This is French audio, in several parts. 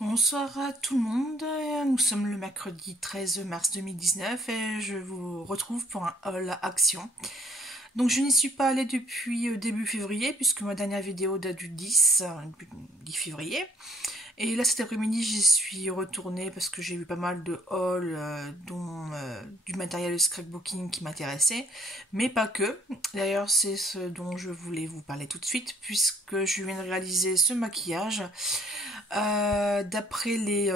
Bonsoir à tout le monde, nous sommes le mercredi 13 mars 2019 et je vous retrouve pour un haul action. Donc je n'y suis pas allée depuis début février puisque ma dernière vidéo date du 10 février. Et là cet après-midi j'y suis retournée parce que j'ai eu pas mal de hauls dont du matériel de scrapbooking qui m'intéressait, mais pas que. D'ailleurs c'est ce dont je voulais vous parler tout de suite puisque je viens de réaliser ce maquillage. D'après les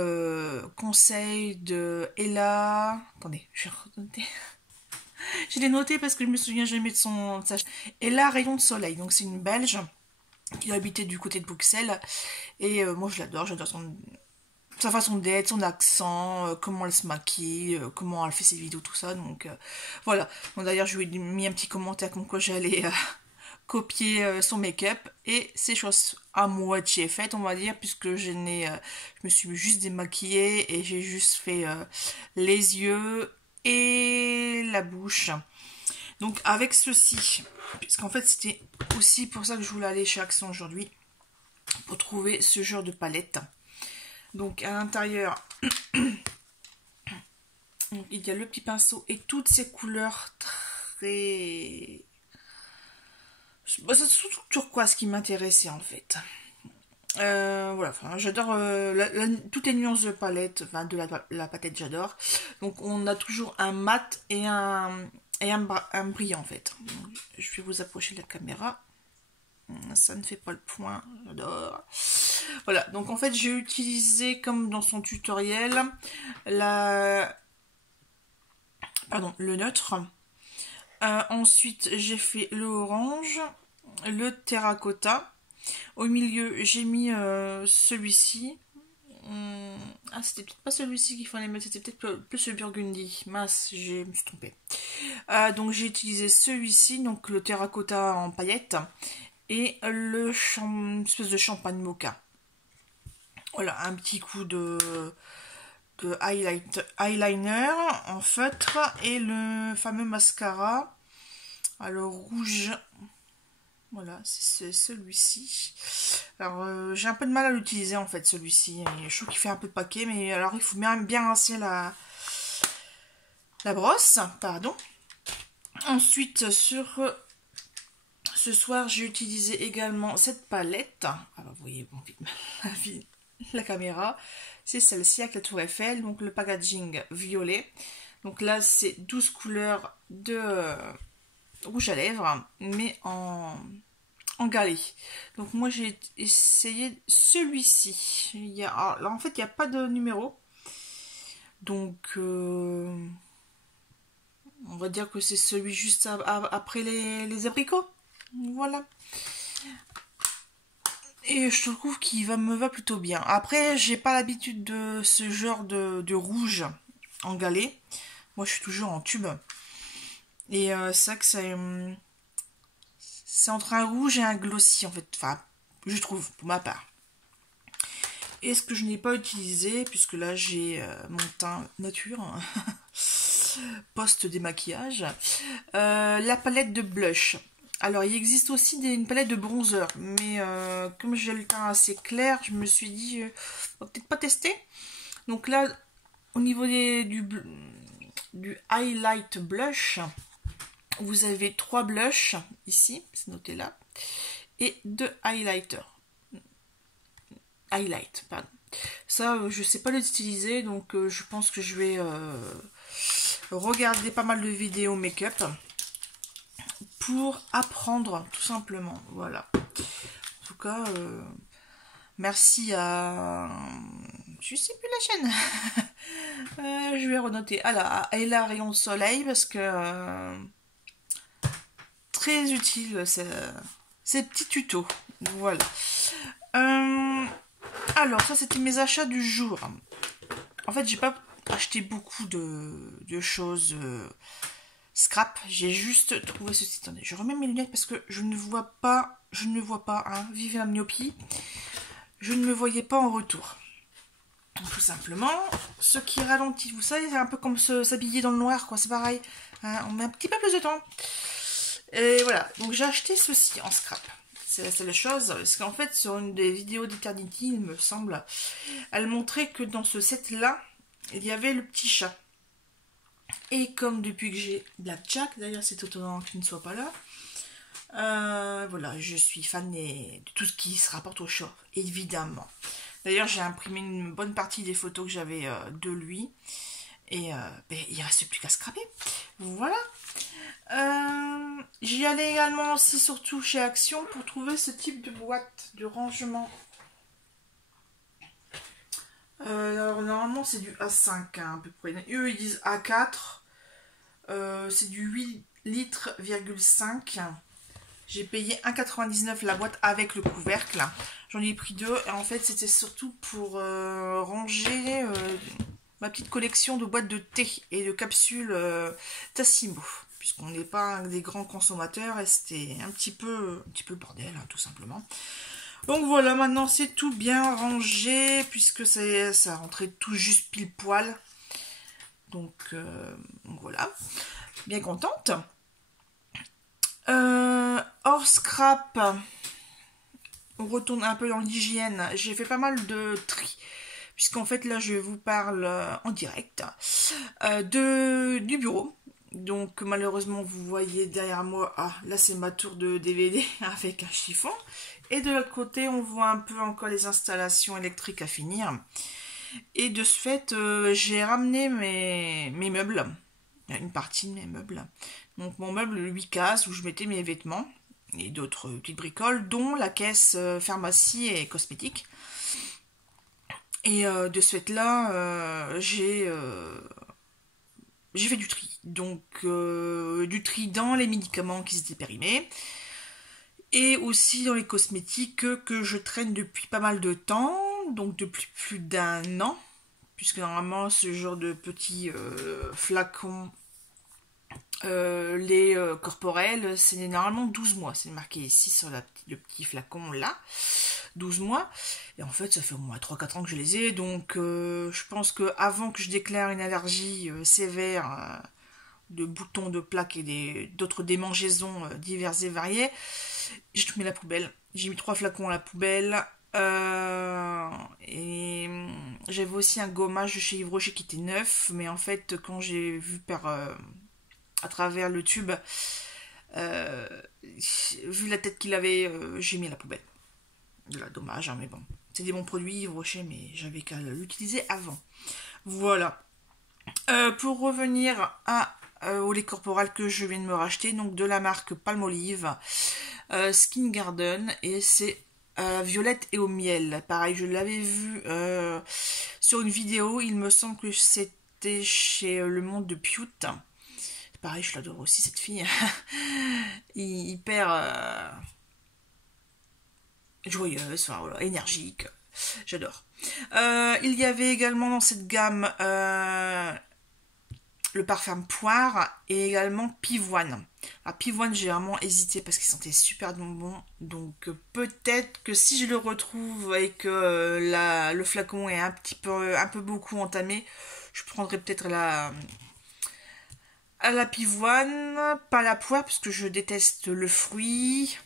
conseils de Ella... Attendez, je vais renoter. Je l'ai noté parce que je me souviens jamais de son... Ella Rayon de Soleil, donc c'est une Belge qui habitait du côté de Bruxelles. Et moi je l'adore, j'adore sa façon d'être, son accent, comment elle se maquille, comment elle fait ses vidéos, tout ça. Donc voilà. Bon, d'ailleurs je lui ai mis un petit commentaire comme quoi j'allais... copier son make-up et ses choses à moitié faites, on va dire, puisque je me suis juste démaquillée et j'ai juste fait les yeux et la bouche. Donc avec ceci, puisqu'en fait c'était aussi pour ça que je voulais aller chez Action aujourd'hui, pour trouver ce genre de palette. Donc à l'intérieur, il y a le petit pinceau et toutes ces couleurs très... c'est surtout le turquoise qui m'intéressait en fait. Voilà, enfin, j'adore toutes les nuances de palette, enfin de la palette j'adore. Donc on a toujours un mat et un brillant en fait. Donc, je vais vous approcher de la caméra. Ça ne fait pas le point, j'adore. Voilà, donc en fait j'ai utilisé comme dans son tutoriel le neutre. Ensuite j'ai fait le orange, le terracotta. Au milieu, j'ai mis celui-ci. Ah, c'était peut-être pas celui-ci qu'il fallait mettre, c'était peut-être plus le burgundy. Mince, je me suis trompée. Donc j'ai utilisé celui-ci, donc le terracotta en paillettes, et une espèce de champagne mocha. Voilà, un petit coup de eyeliner en feutre, et le fameux mascara. Alors rouge... Voilà, c'est celui-ci. Alors, j'ai un peu de mal à l'utiliser en fait, celui-ci. Je trouve qu'il fait un peu paquet, mais alors il faut bien rincer la brosse, pardon. Ensuite, sur ce soir, j'ai utilisé également cette palette. Ah bah, vous voyez, bon, la caméra. C'est celle-ci avec la tour Eiffel, donc le packaging violet. Donc là, c'est 12 couleurs de rouge à lèvres, mais en galet. Donc moi j'ai essayé celui-ci. Là en fait il n'y a pas de numéro. Donc on va dire que c'est celui juste après les abricots. Voilà. Et je trouve qu'il me va plutôt bien. Après j'ai pas l'habitude de ce genre de rouge en galet. Moi je suis toujours en tube. Et c'est vrai que c'est entre un rouge et un glossy en fait, enfin je trouve pour ma part. Et ce que je n'ai pas utilisé, puisque là j'ai mon teint nature, post démaquillage, la palette de blush. Alors il existe aussi une palette de bronzer, mais comme j'ai le teint assez clair, je me suis dit, on va peut-être pas tester. Donc là, au niveau du highlight blush, vous avez 3 blushs ici, c'est noté là, et 2 highlighters. Highlight, pardon. Ça, je sais pas l'utiliser, donc je pense que je vais regarder pas mal de vidéos make-up pour apprendre, tout simplement. Voilà. En tout cas, merci à... Je sais plus la chaîne. Je vais renoter. Ah là, à Ella Rayon de Soleil, parce que... très utile, ces petits tutos. Voilà. Alors, ça, c'était mes achats du jour. En fait, j'ai pas acheté beaucoup de choses scrap. J'ai juste trouvé ceci. Attendez, je remets mes lunettes parce que je ne vois pas, hein, vive la myopie. Je ne me voyais pas en retour. Tout simplement, ce qui ralentit, vous savez, c'est un peu comme s'habiller dans le noir, quoi. C'est pareil. Hein, on met un petit peu plus de temps. Et voilà, donc j'ai acheté ceci en scrap. c'est la seule chose. Parce qu'en fait, sur une des vidéos d'Eternity, il me semble, elle montrait que dans ce set-là, il y avait le petit chat. Et comme depuis que j'ai Blackjack, d'ailleurs c'est étonnant qu'il ne soit pas là, voilà, je suis fan de tout ce qui se rapporte au chat, évidemment. D'ailleurs, j'ai imprimé une bonne partie des photos que j'avais de lui. Et ben, il reste plus qu'à scraper. Voilà. J'y allais également aussi surtout chez Action pour trouver ce type de boîte de rangement. Alors normalement c'est du A5 hein, à peu près. Eux ils disent A4. C'est du 8 litres,5. J'ai payé 1,99 la boîte avec le couvercle. J'en ai pris 2 et en fait c'était surtout pour ranger ma petite collection de boîtes de thé et de capsules Tassimo. Puisqu'on n'est pas des grands consommateurs et c'était un petit peu le bordel hein, tout simplement. Donc voilà, maintenant c'est tout bien rangé puisque ça rentrait tout juste pile poil. Donc voilà, bien contente. Hors scrap, on retourne un peu dans l'hygiène. J'ai fait pas mal de tri, puisqu'en fait là je vous parle en direct du bureau. Donc malheureusement vous voyez derrière moi, ah là c'est ma tour de DVD avec un chiffon. Et de l'autre côté on voit un peu encore les installations électriques à finir. Et de ce fait j'ai ramené mes meubles, une partie de mes meubles. Donc mon meuble 8 cases où je mettais mes vêtements et d'autres petites bricoles, dont la caisse pharmacie et cosmétique. Et de ce fait-là, j'ai fait du tri. Donc du tri dans les médicaments qui étaient périmés et aussi dans les cosmétiques que je traîne depuis pas mal de temps, donc depuis plus d'1 an, puisque normalement ce genre de petits flacons les corporels, c'est normalement 12 mois. C'est marqué ici sur le petit flacon là. 12 mois. Et en fait, ça fait au moins 3-4 ans que je les ai. Donc, je pense que avant que je déclare une allergie sévère de boutons, de plaques et d'autres démangeaisons diverses et variées, j'ai tout mis à la poubelle. J'ai mis 3 flacons à la poubelle. Et j'avais aussi un gommage de chez Yves Rocher qui était neuf. Mais en fait, quand j'ai vu à travers le tube, vu la tête qu'il avait, j'ai mis à la poubelle. Là, dommage, hein, mais bon. C'est des bons produits, Yves Rocher, mais j'avais qu'à l'utiliser avant. Voilà. Pour revenir au lait corporal que je viens de me racheter, donc de la marque Palmolive, Skin Garden, et c'est violette et au miel. Pareil, je l'avais vu sur une vidéo, il me semble que c'était chez Le Monde de Piout. Pareil, je l'adore aussi cette fille. Hyper joyeuse, enfin voilà, énergique. J'adore. Il y avait également dans cette gamme le parfum poire et également pivoine. Alors pivoine, j'ai vraiment hésité parce qu'il sentait super bon. Donc peut-être que si je le retrouve et que le flacon est un peu beaucoup entamé, je prendrai peut-être à la pivoine, pas la poire parce que je déteste le fruit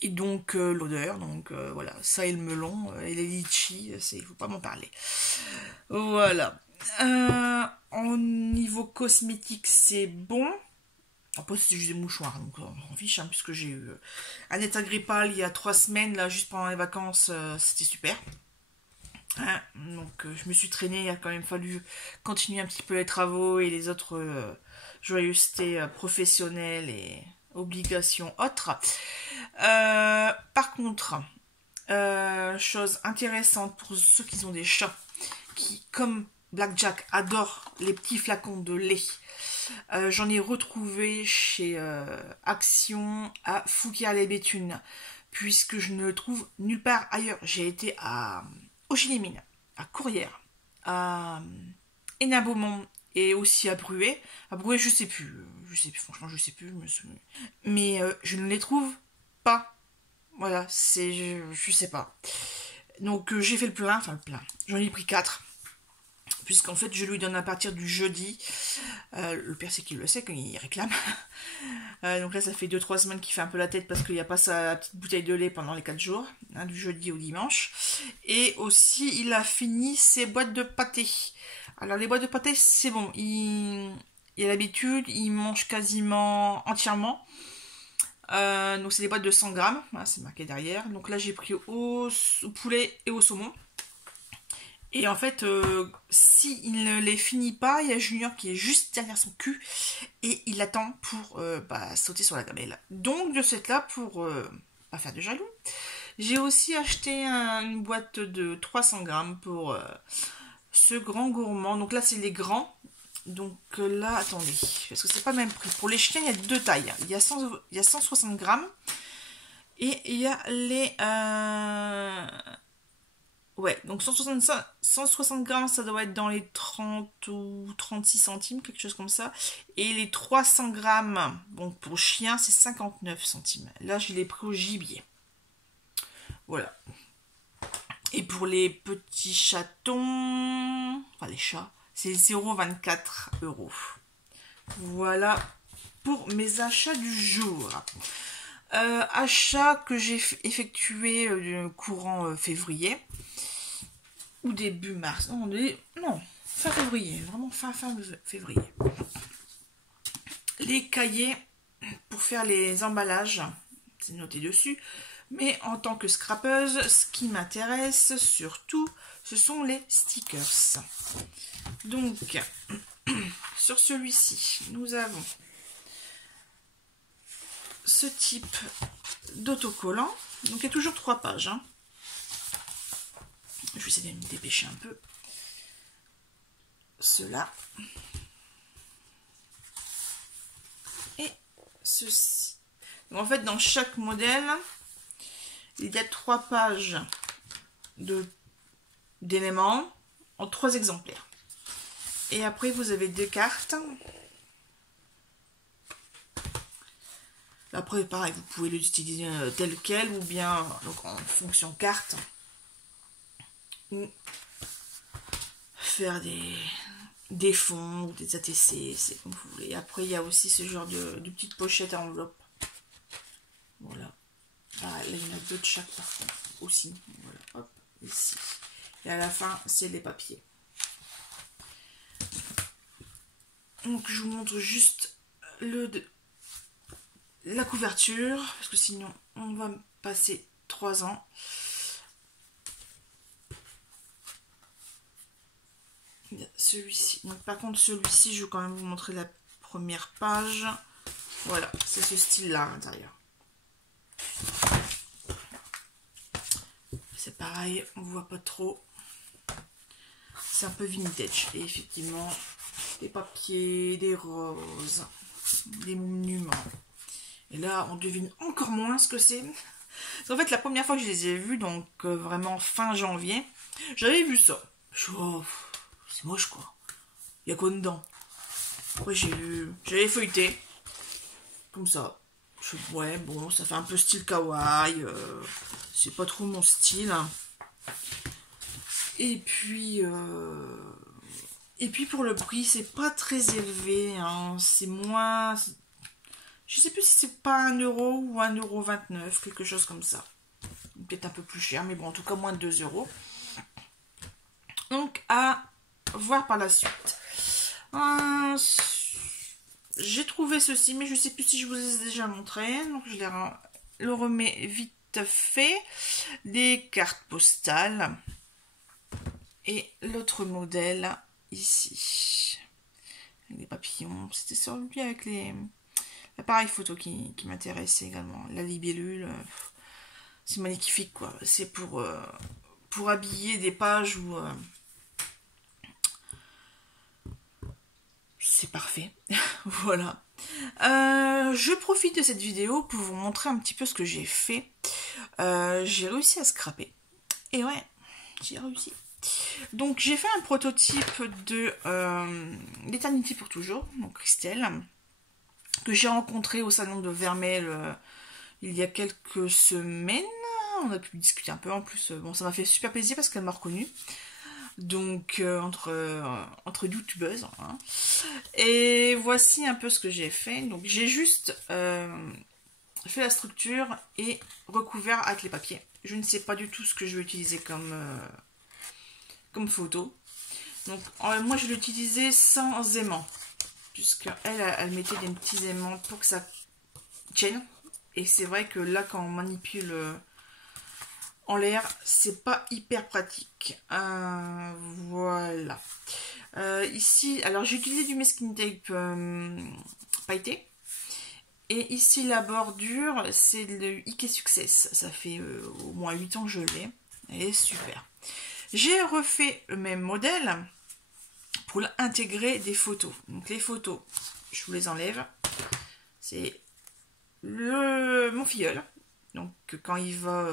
et donc l'odeur. Donc voilà, ça et le melon et les litchis, il faut pas m'en parler. Voilà. Au niveau cosmétique, c'est bon. Après, c'est juste des mouchoirs, donc on s'en fiche, hein, puisque j'ai eu un état grippal il y a 3 semaines, là, juste pendant les vacances, c'était super. Hein, donc je me suis traînée, il a quand même fallu continuer un petit peu les travaux et les autres joyeusetés professionnelles et obligations autres. Par contre, chose intéressante pour ceux qui ont des chats, qui comme Blackjack adore les petits flacons de lait, j'en ai retrouvé chez Action à Fouquier-les-Béthunes, puisque je ne le trouve nulle part ailleurs. J'ai été à Auchy-les-Mines, à Courrières, à Hénin-Beaumont et aussi à Bruay. À Bruay, je sais plus, franchement, je sais plus, mais je ne les trouve pas. Voilà, je sais pas. Donc j'ai fait le plein, j'en ai pris 4. puisqu'en fait je lui donne à partir du jeudi. Le pire c'est qu'il le sait quand il réclame. Donc là ça fait 2-3 semaines qu'il fait un peu la tête parce qu'il n'y a pas sa petite bouteille de lait pendant les 4 jours, hein, du jeudi au dimanche. Et aussi il a fini ses boîtes de pâté. Alors les boîtes de pâté c'est bon, il a l'habitude, il mange quasiment entièrement. Donc c'est des boîtes de 100 grammes, voilà, c'est marqué derrière. Donc là j'ai pris au poulet et au saumon. Et en fait, s'il ne les finit pas, il y a Junior qui est juste derrière son cul et il attend pour sauter sur la gamelle. Donc de cette là, pour pas faire de jaloux, j'ai aussi acheté une boîte de 300 grammes pour ce grand gourmand. Donc là c'est les grands. Donc là, attendez, parce que c'est pas le même prix. Pour les chiens, il y a deux tailles. Il y a 160 grammes et il y a les... Ouais, donc 160 grammes, ça doit être dans les 30 ou 36 centimes, quelque chose comme ça. Et les 300 grammes, donc pour chien, c'est 59 centimes. Là, je l'ai pris au gibier. Voilà. Et pour les petits chatons, enfin les chats, c'est 0,24 €. Voilà pour mes achats du jour. Achats que j'ai effectué courant février. Ou début mars. Non, fin février. Vraiment fin février. Les cahiers pour faire les emballages. C'est noté dessus. Mais en tant que scrapeuse, ce qui m'intéresse surtout, ce sont les stickers. Donc, sur celui-ci, nous avons ce type d'autocollant. Donc, il y a toujours 3 pages. Hein. Je vais essayer de me dépêcher un peu. Cela. Et ceci. Donc, en fait, dans chaque modèle, il y a 3 pages d'éléments en 3 exemplaires. Et après, vous avez 2 cartes. Après, pareil, vous pouvez l'utiliser tel quel ou bien donc en fonction carte. Ou faire des fonds ou des ATC, c'est comme vous voulez. Après, il y a aussi ce genre de petites pochettes à enveloppe. Voilà. Ah, là, il y en a 2 de chaque par contre aussi. Voilà, hop, ici. Et à la fin, c'est les papiers. Donc, je vous montre juste la couverture, parce que sinon, on va passer 3 ans. Celui-ci. Donc, par contre, celui-ci, je vais quand même vous montrer la première page. Voilà, c'est ce style-là à l'intérieur. C'est pareil, on voit pas trop. C'est un peu vintage. Et effectivement, des papiers, des roses, des monuments. Et là, on devine encore moins ce que c'est. En fait, la première fois que je les ai vus, donc vraiment fin janvier, j'avais vu ça. Je suis oh, c'est moche quoi. Il y a quoi dedans? Après, j'avais feuilleté. Comme ça. Je suis ouais, bon, ça fait un peu style kawaii. C'est pas trop mon style. Et puis pour le prix, c'est pas très élevé. Hein. C'est moins... Je sais plus si c'est pas 1 € ou 1,29 €, quelque chose comme ça. Peut-être un peu plus cher, mais bon, en tout cas moins de 2 €. Donc, à voir par la suite. J'ai trouvé ceci, mais je sais plus si je vous ai déjà montré. Donc, je le remets vite fait. Des cartes postales. Et l'autre modèle, ici. Avec des papillons. C'était sur lui avec l'appareil photo qui m'intéressait également. La libellule. C'est magnifique, quoi. C'est pour habiller des pages où... c'est parfait. Voilà. Je profite de cette vidéo pour vous montrer un petit peu ce que j'ai fait. J'ai réussi à scraper. Et ouais, j'ai réussi. Donc j'ai fait un prototype de l'éternité pour toujours, donc Christelle, que j'ai rencontré au salon de Vermel il y a quelques semaines. On a pu discuter un peu en plus. Bon, ça m'a fait super plaisir parce qu'elle m'a reconnue. Donc entre youtubeuses, hein. Et voici un peu ce que j'ai fait. Donc j'ai juste fait la structure et recouvert avec les papiers. Je ne sais pas du tout ce que je vais utiliser comme photo. Donc moi je l'ai utilisé sans aimant, puisque elle mettait des petits aimants pour que ça tienne. Et c'est vrai que là quand on manipule en l'air, c'est pas hyper pratique. Voilà. Ici, alors j'ai utilisé du masking tape pailleté. Et ici la bordure, c'est le Ike Success. Ça fait au moins 8 ans que je l'ai. Elle est super. J'ai refait le même modèle pour intégrer des photos. Donc les photos, je vous les enlève. C'est mon filleul. Donc quand il va...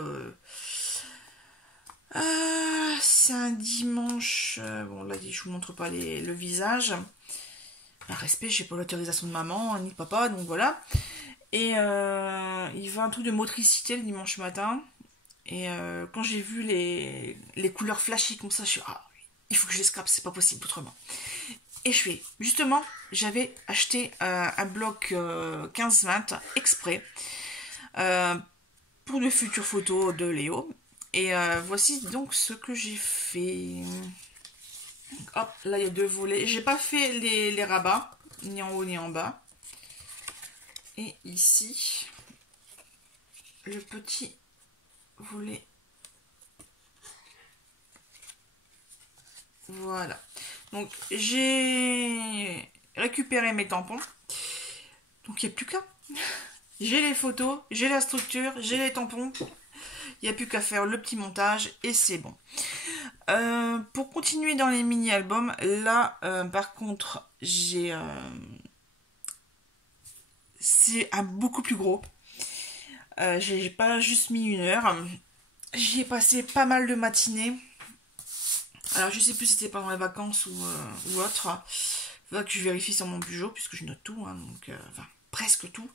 c'est un dimanche... bon là je vous montre pas le visage. Par respect, j'ai pas l'autorisation de maman ni de papa, donc voilà. Et il va un truc de motricité le dimanche matin. Et quand j'ai vu les couleurs flashy comme ça, je suis il faut que je les scrape, c'est pas possible autrement. Et je fais, justement, j'avais acheté un bloc 15-20 exprès pour de futures photos de Léo. Et voici donc ce que j'ai fait. Hop, là il y a 2 volets. J'ai pas fait les rabats, ni en haut ni en bas. Et ici, le petit volet. Voilà. Donc j'ai récupéré mes tampons. Donc il n'y a plus qu'à. J'ai les photos, j'ai la structure, j'ai les tampons. Il n'y a plus qu'à faire le petit montage et c'est bon. Pour continuer dans les mini-albums, là par contre j'ai... c'est beaucoup plus gros. J'ai pas juste mis 1 heure. J'y ai passé pas mal de matinées. Alors je sais plus si c'était pendant les vacances ou autre. Il faudra que je vérifie sur mon bureau puisque je note tout, hein, donc enfin presque tout.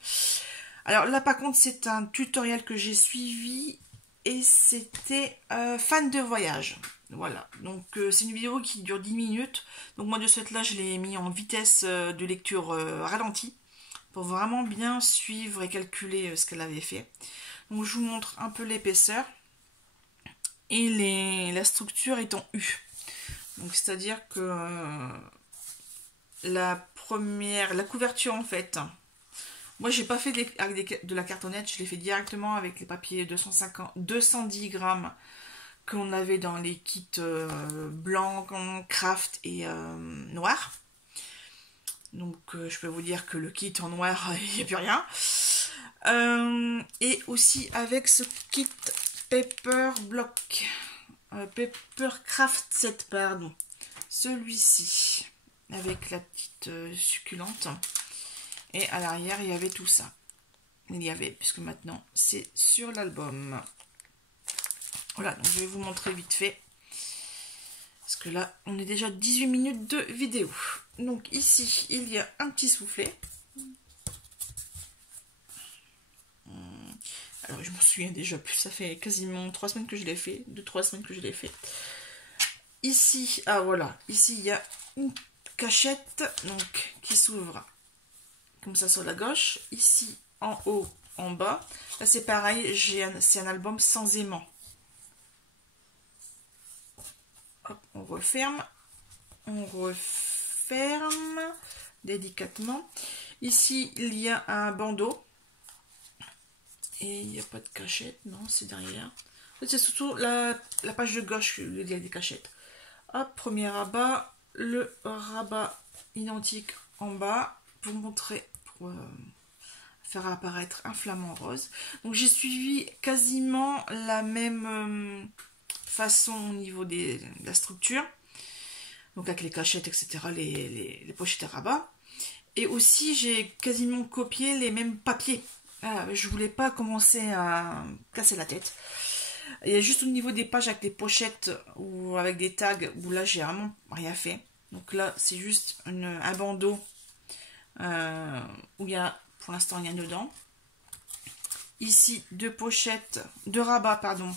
Alors là par contre c'est un tutoriel que j'ai suivi et c'était fan de voyage. Voilà, donc c'est une vidéo qui dure 10 minutes. Donc moi de cette là je l'ai mis en vitesse de lecture ralentie pour vraiment bien suivre et calculer ce qu'elle avait fait. Donc je vous montre un peu l'épaisseur et la structure est en U. Donc c'est-à-dire que la couverture en fait, moi j'ai pas fait avec de la cartonnette, je l'ai fait directement avec les papiers 210 grammes qu'on avait dans les kits blancs, craft et noir. Donc je peux vous dire que le kit en noir, il n'y a plus rien. Et aussi avec ce kit Paper Block. Paper Craft Set, pardon. Celui-ci, avec la petite succulente. Et à l'arrière, il y avait tout ça. Il y avait, puisque maintenant, c'est sur l'album. Voilà, donc je vais vous montrer vite fait. Parce que là, on est déjà 18 minutes de vidéo. Donc ici, il y a un petit soufflet. Alors, je m'en souviens déjà plus. Ça fait quasiment 3 semaines que je l'ai fait. 2-3 semaines que je l'ai fait. Ici, voilà. Ici, il y a une cachette donc, qui s'ouvre comme ça sur la gauche. Ici, en haut, en bas. Là, c'est pareil. C'est un album sans aimant. Hop, on referme. On referme délicatement. Ici, il y a un bandeau. Et il n'y a pas de cachette, non, c'est derrière. C'est surtout la page de gauche où il y a des cachettes. Hop, premier rabat, le rabat identique en bas pour montrer, pour faire apparaître un flamant rose. Donc j'ai suivi quasiment la même façon au niveau de la structure. Donc avec les cachettes, etc., les pochettes à rabat. Et aussi j'ai quasiment copié les mêmes papiers. Je voulais pas commencer à casser la tête. Il y a juste au niveau des pages avec des pochettes ou avec des tags où là j'ai vraiment rien fait. Donc là c'est juste un bandeau où il y a pour l'instant rien dedans. Ici deux rabats pardon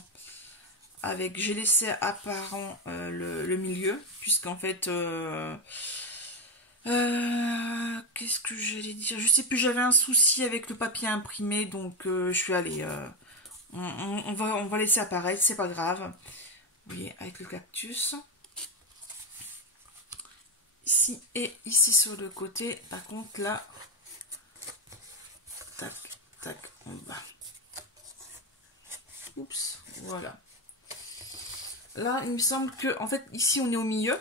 avec, j'ai laissé apparent le milieu, puisqu'en fait, qu'est-ce que j'allais dire? Je sais plus, j'avais un souci avec le papier imprimé, donc je suis allée, on va laisser apparaître, c'est pas grave. Vous voyez, avec le cactus. Ici et ici sur le côté, par contre là, tac, tac, en bas. Oups, voilà. Là, il me semble que, en fait, ici on est au milieu.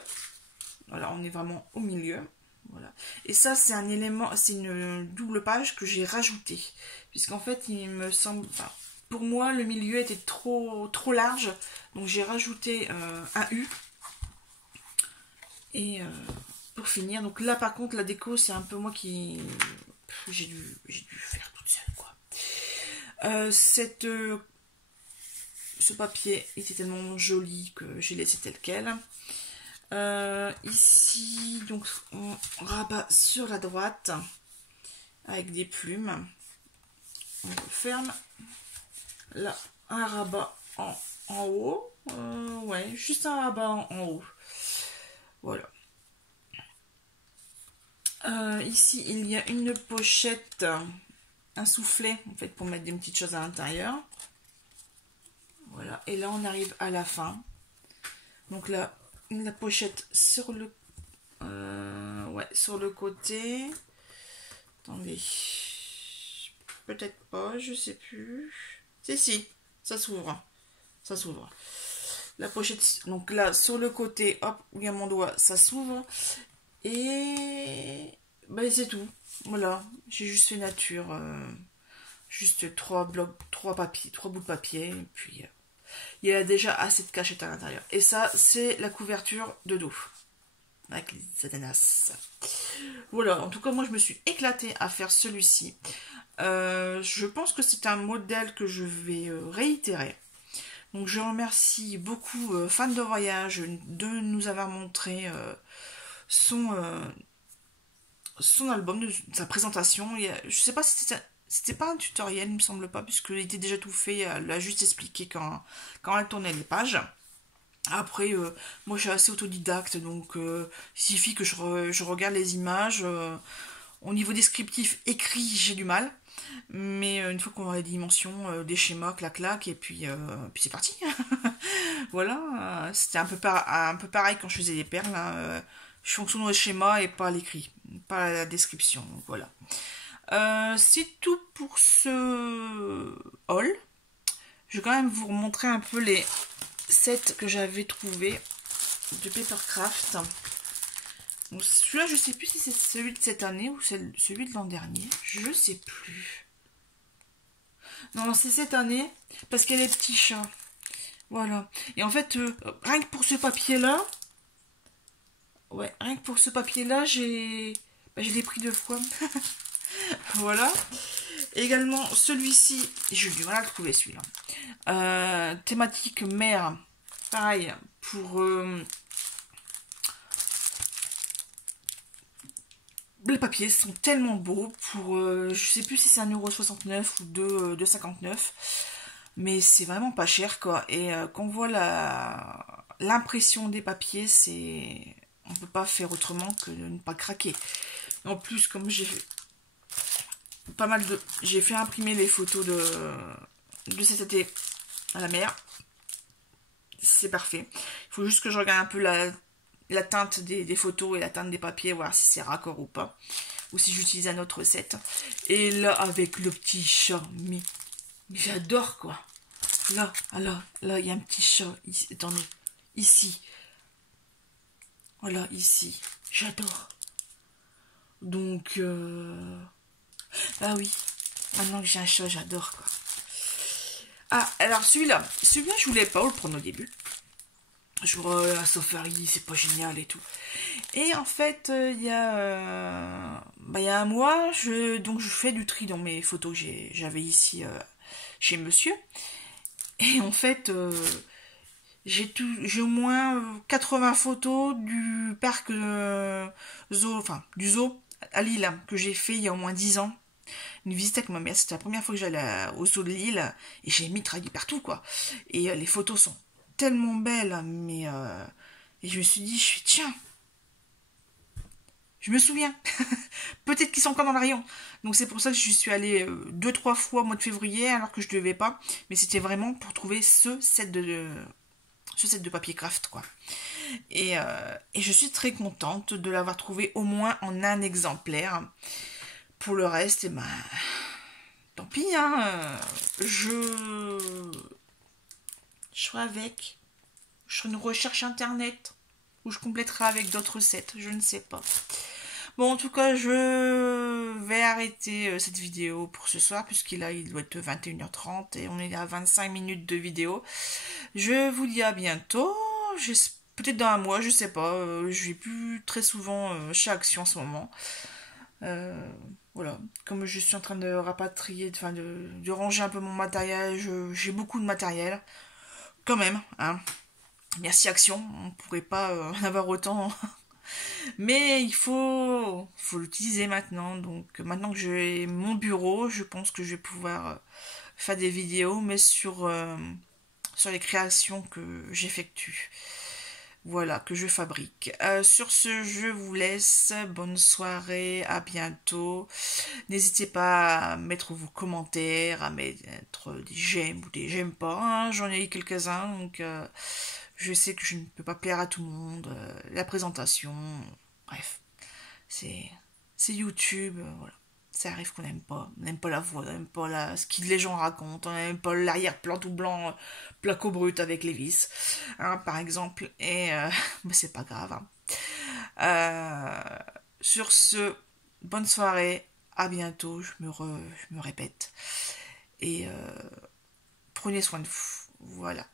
Voilà, on est vraiment au milieu. Voilà. Et ça, c'est un élément, c'est une double page que j'ai rajouté. Puisqu'en fait, il me semble, enfin, pour moi, le milieu était trop large. Donc j'ai rajouté un U. Et pour finir, donc là par contre, la déco, c'est un peu moi qui... J'ai dû faire toute seule, quoi. Ce papier était tellement joli que j'ai laissé tel quel. Ici, donc, on rabat sur la droite avec des plumes. On ferme. Là, un rabat en haut. Ouais, juste un rabat en haut. Voilà. Ici, il y a une pochette, un soufflet, en fait, pour mettre des petites choses à l'intérieur. Voilà. Et là, on arrive à la fin. Donc là, la pochette sur le... ouais, sur le côté. Attendez. Peut-être pas, je sais plus. Si, ça s'ouvre. Ça s'ouvre. La pochette, donc là, sur le côté, hop, où il y a mon doigt, ça s'ouvre. Et ben, c'est tout. Voilà, j'ai juste fait nature. Juste 3 blocs, 3 papiers, 3 bouts de papier. Et puis, il y a déjà assez de cachette à l'intérieur. Et ça, c'est la couverture de dos. Avec les ananas. Voilà, en tout cas, moi, je me suis éclatée à faire celui-ci. Je pense que c'est un modèle que je vais réitérer. Donc, je remercie beaucoup Fan de Voyage de nous avoir montré son album, de sa présentation. Je sais pas si c'était pas un tutoriel, il me semble pas, puisqu'il était déjà tout fait. Elle a juste expliqué quand elle tournait les pages. Après, moi je suis assez autodidacte, donc il suffit que je regarde les images. Au niveau descriptif, écrit, j'ai du mal. Mais une fois qu'on a les dimensions, des schémas, clac-clac, et puis c'est parti. Voilà, c'était un peu pareil quand je faisais les perles. Hein. Je fonctionne au schéma et pas à l'écrit, pas à la description. Donc voilà. C'est tout pour ce haul. Je vais quand même vous montrer un peu les sets que j'avais trouvés de Papercraft. Donc celui-là, je sais plus si c'est celui de cette année ou celui de l'an dernier. Je sais plus. Non, c'est cette année parce qu'il y a les petits chats. Voilà. Et en fait, rien que pour ce papier-là, ouais, rien que pour ce papier-là, je l'ai pris 2 fois. Voilà. Et également, celui-ci, j'ai du mal à le trouver celui-là. Thématique mer. Pareil, pour... les papiers sont tellement beaux. Pour, je sais plus si c'est 1,69 € ou 2,59 €. Mais c'est vraiment pas cher, quoi. Et quand on voit l'impression des papiers, c'est... On peut pas faire autrement que de ne pas craquer. En plus, comme j'ai pas mal de... J'ai fait imprimer les photos de cet été à la mer. C'est parfait. Il faut juste que je regarde un peu la teinte des photos et la teinte des papiers, voir si c'est raccord ou pas. Ou si j'utilise un autre set. Et là, avec le petit chat, mais j'adore, quoi. Là, il y a un petit chat. Ici, attendez, ici. Voilà, ici. J'adore. Donc, ah oui. Maintenant que j'ai un chat, j'adore, quoi. Ah, alors celui-là, je voulais pas le prendre au début. Je vois un Safari, c'est pas génial et tout. Et en fait, il y a un mois, donc je fais du tri dans mes photos que j'avais ici chez monsieur. Et en fait, j'ai au moins 80 photos du parc zoo, enfin du zoo à Lille, que j'ai fait il y a au moins 10 ans. Une visite avec ma mère, c'était la première fois que j'allais au zoo de Lille, et j'ai mis travailler partout, quoi. Et les photos sont tellement belles, mais et je me suis dit, tiens, je me souviens. Peut-être qu'ils sont encore dans le rayon. Donc c'est pour ça que je suis allée 2-3 fois au mois de février alors que je ne devais pas. Mais c'était vraiment pour trouver ce set de papier craft, quoi. Et je suis très contente de l'avoir trouvé au moins en un exemplaire. Pour le reste, eh ben, tant pis, hein. Je ferai avec. Je ferai une recherche internet. Ou je compléterai avec d'autres sets. Je ne sais pas. Bon, en tout cas, je vais arrêter cette vidéo pour ce soir, il doit être 21h30 et on est à 25 minutes de vidéo. Je vous dis à bientôt. Peut-être dans un mois, je sais pas. Je vais plus très souvent chez Action en ce moment. Voilà. Comme je suis en train de rapatrier, enfin de ranger un peu mon matériel, j'ai beaucoup de matériel. Quand même, hein. Merci Action, on pourrait pas en avoir autant. Mais faut l'utiliser maintenant. Donc maintenant que j'ai mon bureau, je pense que je vais pouvoir faire des vidéos, mais sur les créations que j'effectue. Voilà, que je fabrique. Sur ce, je vous laisse. Bonne soirée, à bientôt. N'hésitez pas à mettre vos commentaires, à mettre des j'aime ou des j'aime pas, hein. J'en ai eu quelques-uns, donc je sais que je ne peux pas plaire à tout le monde. La présentation, bref, c'est c'est YouTube, voilà. Ça arrive qu'on n'aime pas. On n'aime pas la voix, on n'aime pas ce que les gens racontent, on n'aime pas l'arrière-plan tout blanc, placo brut avec les vis, hein, par exemple. Et mais c'est pas grave, hein. Sur ce, bonne soirée, à bientôt, je me répète. Et prenez soin de vous. Voilà.